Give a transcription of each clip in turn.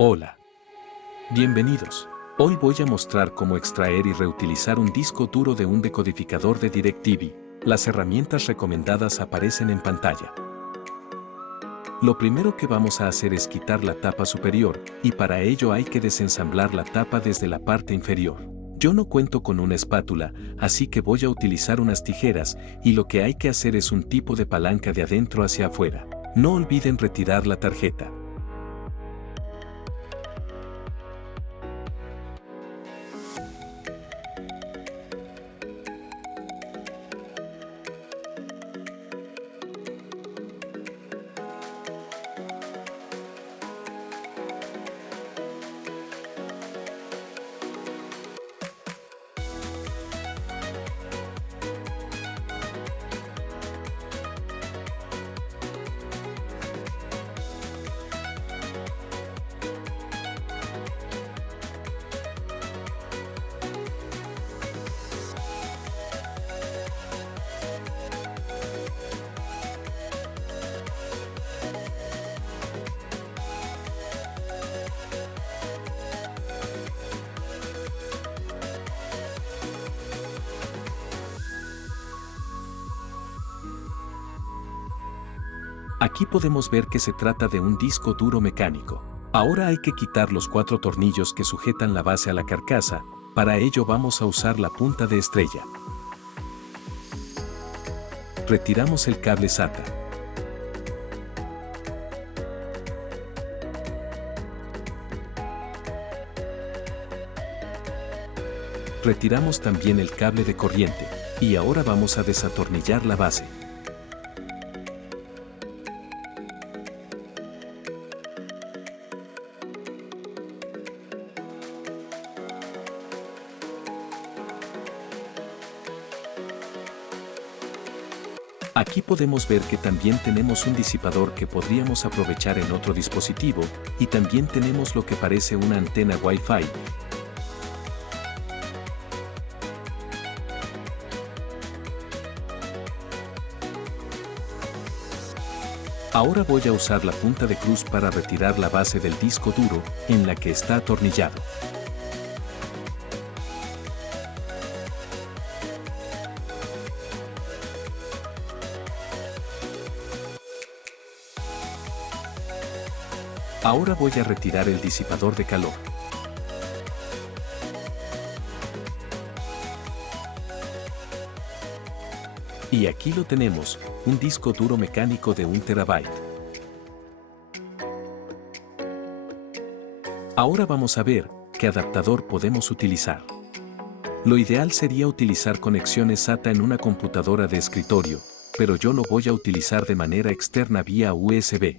Hola. Bienvenidos. Hoy voy a mostrar cómo extraer y reutilizar un disco duro de un decodificador de DirecTV. Las herramientas recomendadas aparecen en pantalla. Lo primero que vamos a hacer es quitar la tapa superior, y para ello hay que desensamblar la tapa desde la parte inferior. Yo no cuento con una espátula, así que voy a utilizar unas tijeras, y lo que hay que hacer es un tipo de palanca de adentro hacia afuera. No olviden retirar la tarjeta. Aquí podemos ver que se trata de un disco duro mecánico. Ahora hay que quitar los 4 tornillos que sujetan la base a la carcasa. Para ello vamos a usar la punta de estrella. Retiramos el cable SATA. Retiramos también el cable de corriente, y ahora vamos a desatornillar la base. Aquí podemos ver que también tenemos un disipador que podríamos aprovechar en otro dispositivo, y también tenemos lo que parece una antena Wi-Fi. Ahora voy a usar la punta de cruz para retirar la base del disco duro, en la que está atornillado. Ahora voy a retirar el disipador de calor. Y aquí lo tenemos, un disco duro mecánico de 1 terabyte. Ahora vamos a ver qué adaptador podemos utilizar. Lo ideal sería utilizar conexiones SATA en una computadora de escritorio, pero yo lo voy a utilizar de manera externa vía USB.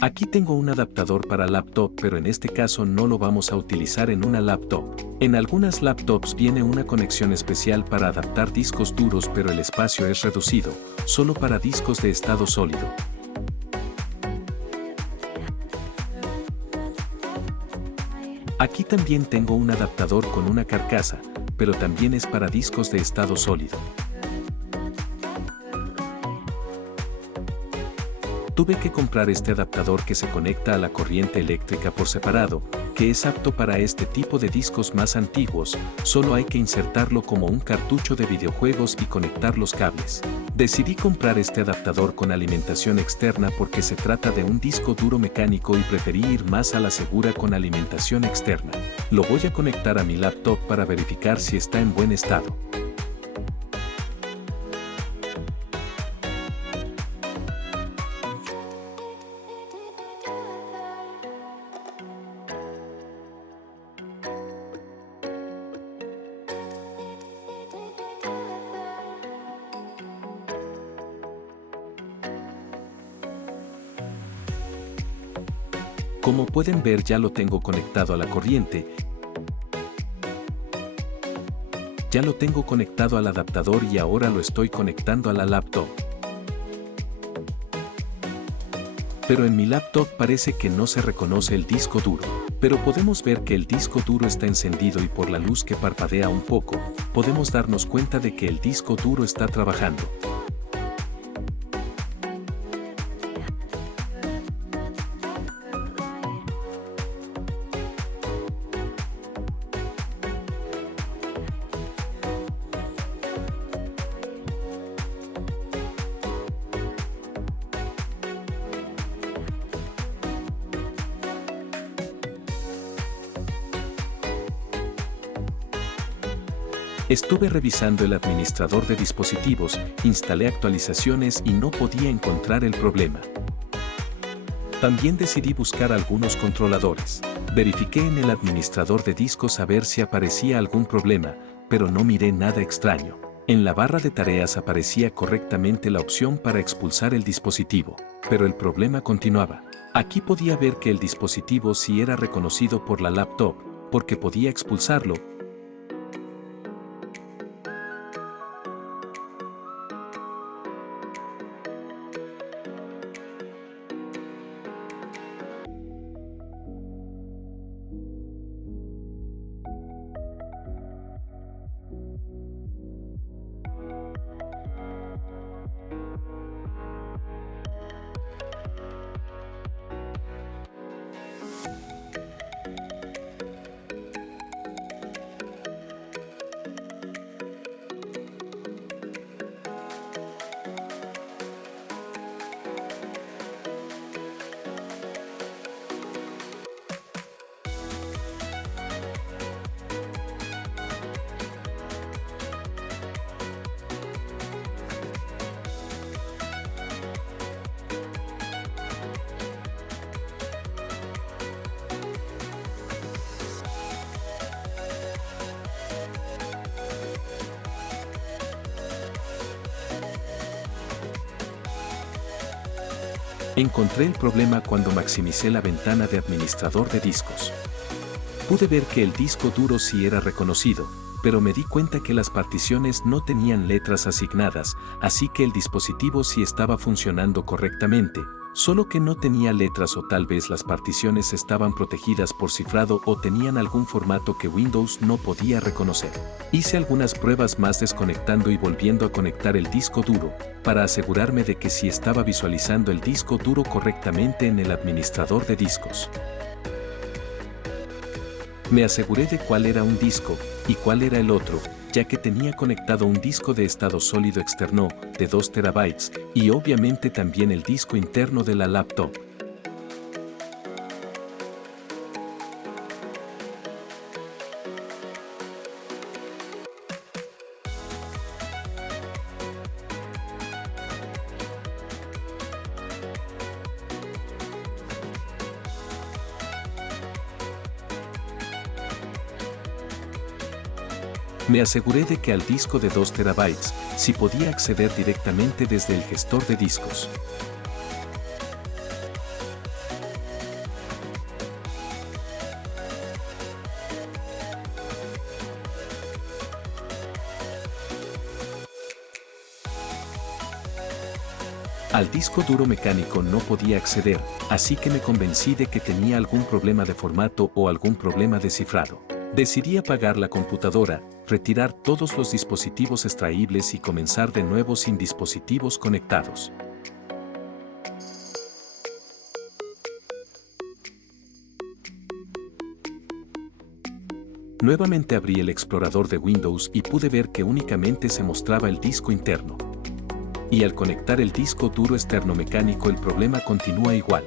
Aquí tengo un adaptador para laptop, pero en este caso no lo vamos a utilizar en una laptop. En algunas laptops viene una conexión especial para adaptar discos duros, pero el espacio es reducido, solo para discos de estado sólido. Aquí también tengo un adaptador con una carcasa, pero también es para discos de estado sólido. Tuve que comprar este adaptador que se conecta a la corriente eléctrica por separado, que es apto para este tipo de discos más antiguos, solo hay que insertarlo como un cartucho de videojuegos y conectar los cables. Decidí comprar este adaptador con alimentación externa porque se trata de un disco duro mecánico y preferí ir más a la segura con alimentación externa. Lo voy a conectar a mi laptop para verificar si está en buen estado. Como pueden ver, ya lo tengo conectado a la corriente. Ya lo tengo conectado al adaptador y ahora lo estoy conectando a la laptop. Pero en mi laptop parece que no se reconoce el disco duro. Pero podemos ver que el disco duro está encendido y por la luz que parpadea un poco, podemos darnos cuenta de que el disco duro está trabajando. Estuve revisando el administrador de dispositivos, instalé actualizaciones y no podía encontrar el problema. También decidí buscar algunos controladores. Verifiqué en el administrador de discos a ver si aparecía algún problema, pero no miré nada extraño. En la barra de tareas aparecía correctamente la opción para expulsar el dispositivo, pero el problema continuaba. Aquí podía ver que el dispositivo sí era reconocido por la laptop, porque podía expulsarlo. Encontré el problema cuando maximicé la ventana de administrador de discos. Pude ver que el disco duro sí era reconocido, pero me di cuenta que las particiones no tenían letras asignadas, así que el dispositivo sí estaba funcionando correctamente, solo que no tenía letras o tal vez las particiones estaban protegidas por cifrado o tenían algún formato que Windows no podía reconocer. Hice algunas pruebas más desconectando y volviendo a conectar el disco duro, para asegurarme de que sí estaba visualizando el disco duro correctamente en el administrador de discos. Me aseguré de cuál era un disco y cuál era el otro, ya que tenía conectado un disco de estado sólido externo de 2 TB y obviamente también el disco interno de la laptop. Me aseguré de que al disco de 2 TB sí podía acceder directamente desde el gestor de discos. Al disco duro mecánico no podía acceder, así que me convencí de que tenía algún problema de formato o algún problema de cifrado. Decidí apagar la computadora, retirar todos los dispositivos extraíbles y comenzar de nuevo sin dispositivos conectados. Nuevamente abrí el explorador de Windows y pude ver que únicamente se mostraba el disco interno. Y al conectar el disco duro externo mecánico el problema continúa igual.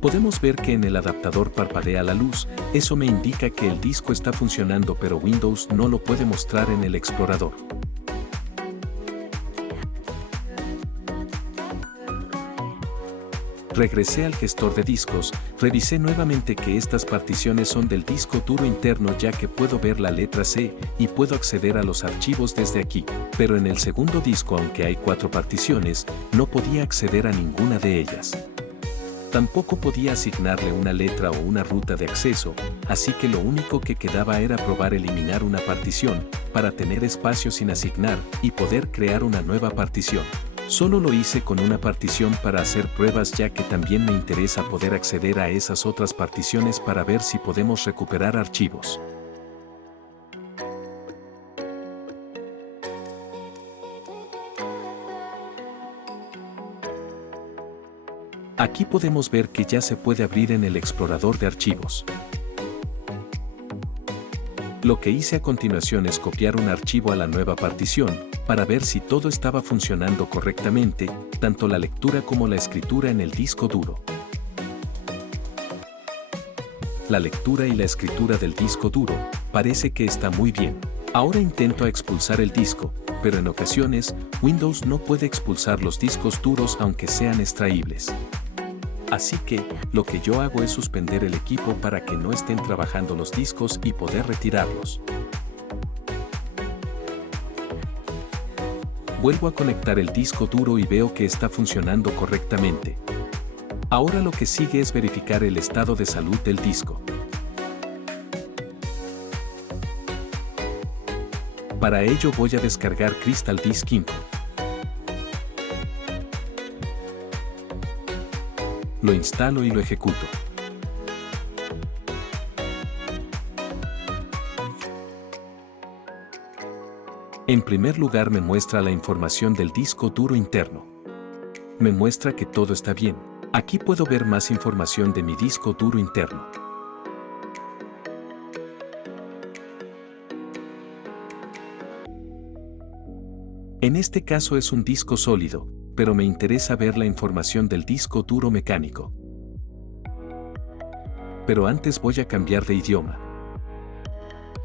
Podemos ver que en el adaptador parpadea la luz, eso me indica que el disco está funcionando pero Windows no lo puede mostrar en el explorador. Regresé al gestor de discos, revisé nuevamente que estas particiones son del disco duro interno ya que puedo ver la letra C y puedo acceder a los archivos desde aquí, pero en el segundo disco aunque hay 4 particiones, no podía acceder a ninguna de ellas. Tampoco podía asignarle una letra o una ruta de acceso, así que lo único que quedaba era probar eliminar una partición, para tener espacio sin asignar y poder crear una nueva partición. Solo lo hice con una partición para hacer pruebas ya que también me interesa poder acceder a esas otras particiones para ver si podemos recuperar archivos. Aquí podemos ver que ya se puede abrir en el explorador de archivos. Lo que hice a continuación es copiar un archivo a la nueva partición, para ver si todo estaba funcionando correctamente, tanto la lectura como la escritura en el disco duro. La lectura y la escritura del disco duro Parece que está muy bien. Ahora intento expulsar el disco, pero en ocasiones, Windows no puede expulsar los discos duros aunque sean extraíbles. Así que, lo que yo hago es suspender el equipo para que no estén trabajando los discos y poder retirarlos. Vuelvo a conectar el disco duro y veo que está funcionando correctamente. Ahora lo que sigue es verificar el estado de salud del disco. Para ello voy a descargar Crystal Disk Info. Lo instalo y lo ejecuto. En primer lugar me muestra la información del disco duro interno. Me muestra que todo está bien. Aquí puedo ver más información de mi disco duro interno. En este caso es un disco sólido, pero me interesa ver la información del disco duro mecánico. Pero antes voy a cambiar de idioma.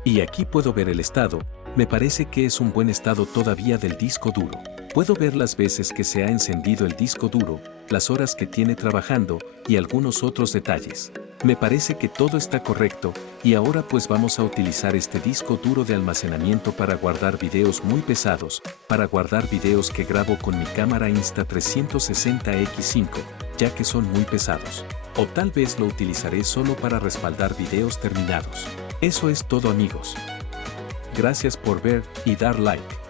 Y aquí puedo ver el estado. Me parece que es un buen estado todavía del disco duro. Puedo ver las veces que se ha encendido el disco duro, las horas que tiene trabajando y algunos otros detalles. Me parece que todo está correcto y ahora pues vamos a utilizar este disco duro de almacenamiento para guardar videos muy pesados, para guardar videos que grabo con mi cámara Insta360X5, ya que son muy pesados. O tal vez lo utilizaré solo para respaldar videos terminados. Eso es todo amigos. Gracias por ver y dar like.